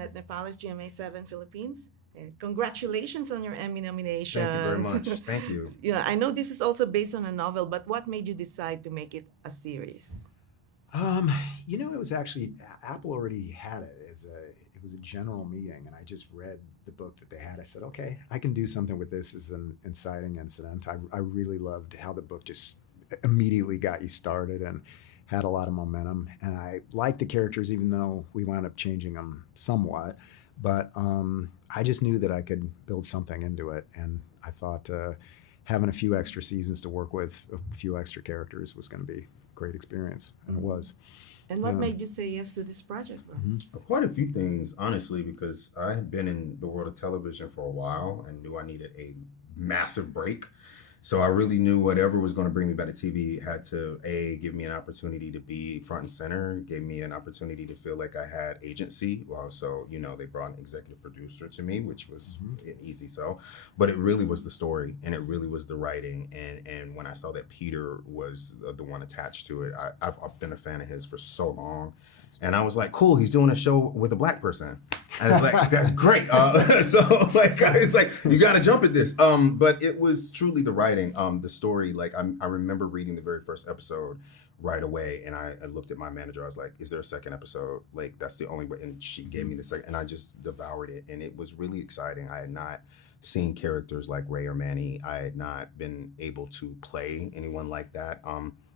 Kenneth Nepales, GMA7 Philippines. And congratulations on your Emmy nomination. Thank you very much. Thank you. Yeah, I know this is also based on a novel, but what made you decide to make it a series? Um, it was actually Apple already had it as it was a general meeting, and I just read the book that they had. I said, okay, I can do something with this as an inciting incident. I really loved how the book just immediately got you started and had a lot of momentum. And I liked the characters, even though we wound up changing them somewhat. But I just knew that I could build something into it, and I thought having a few extra seasons to work with, a few extra characters, was going to be great experience, and it was. And what made you say yes to this project? Quite a few things, honestly, because I had been in the world of television for a while and knew I needed a massive break. So I really knew whatever was going to bring me back to TV had to, A, give me an opportunity to be front and center, gave me an opportunity to feel like I had agency. Well, so, they brought an executive producer to me, which was an easy sell. But it really was the story, and it really was the writing. And when I saw that Peter was the one attached to it, I've been a fan of his for so long. And I was like, cool, he's doing a show with a Black person. I was like, that's great. So I was like, you got to jump at this. But it was truly the writing, the story. Like I remember reading the very first episode right away, and I looked at my manager. I was like, is there a second episode? Like, that's the only way. And she gave me the second, and I just devoured it. And it was really exciting. I had not seen characters like Ray or Manny. I had not been able to play anyone like that.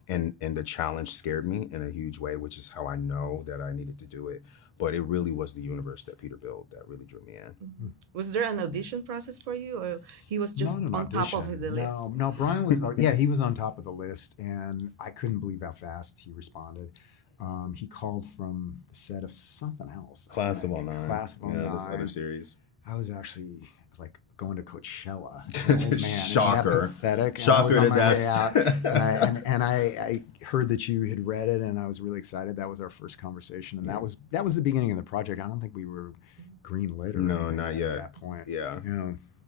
And the challenge scared me in a huge way, which is how I know that I needed to do it. But it really was the universe that Peter built that really drew me in. Was there an audition process for you, or he was just on top of the list? No, Brian was, he was on top of the list, and I couldn't believe how fast he responded. He called from the set of something else. Class of 09. Class of 09. Yeah, this other series. I was actually like going to Coachella. Oh, man, Shocker. Isn't that pathetic? Shocker to death. And I heard that you had read it, and I was really excited. That was our first conversation, and that was the beginning of the project. I don't think we were green-lit or anything not yet. At that point. Yeah.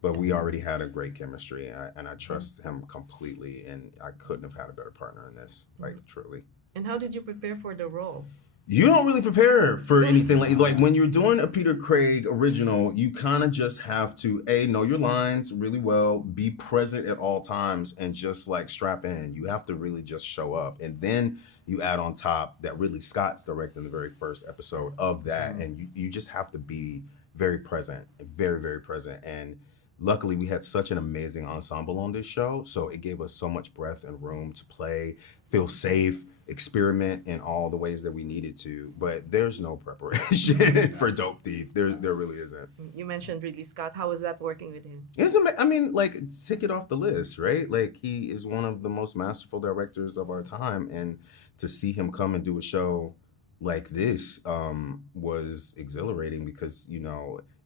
But we already had a great chemistry, and I trust him completely, and I couldn't have had a better partner in this, like truly. And how did you prepare for the role? You don't really prepare for anything like when you're doing a Peter Craig original, you kind of just have to know your lines really well, be present at all times, and just like strap in. You have to really just show up, and then you add on top that Ridley Scott's directing the very first episode of that, and you just have to be very present, very, very present. And luckily, we had such an amazing ensemble on this show, so it gave us so much breath and room to play, feel safe, experiment in all the ways that we needed to. But there's no preparation for Dope Thief. There really isn't. You mentioned Ridley Scott. How was that working with him? I mean, like, tick it off the list, right? Like, he is one of the most masterful directors of our time, and to see him come and do a show like this was exhilarating because,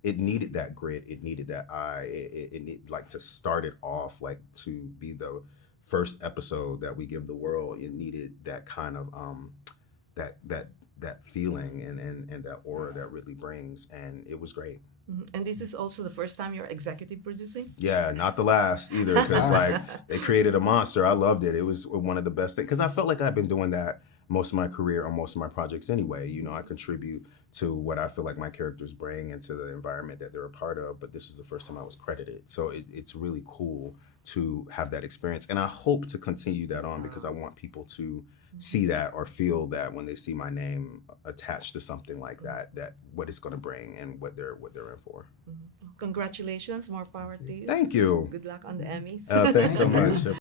it needed that grit, it needed that eye, it needed, like, to start it off, like, to be the first episode that we give the world. It needed that kind of that feeling and that aura that really brings, and it was great. And this is also the first time you're executive producing? Yeah, not the last either, because like they created a monster. I loved it. It was one of the best things, because I felt like I've been doing that most of my career on most of my projects anyway. I contribute to what I feel like my characters bring into the environment that they're a part of, but this is the first time I was credited. So it's really cool to have that experience. And I hope to continue that on, because I want people to see that or feel that when they see my name attached to something like that, that what it's going to bring and what they're in for. Congratulations, more power to you. Thank you. Good luck on the Emmys. Thanks so much.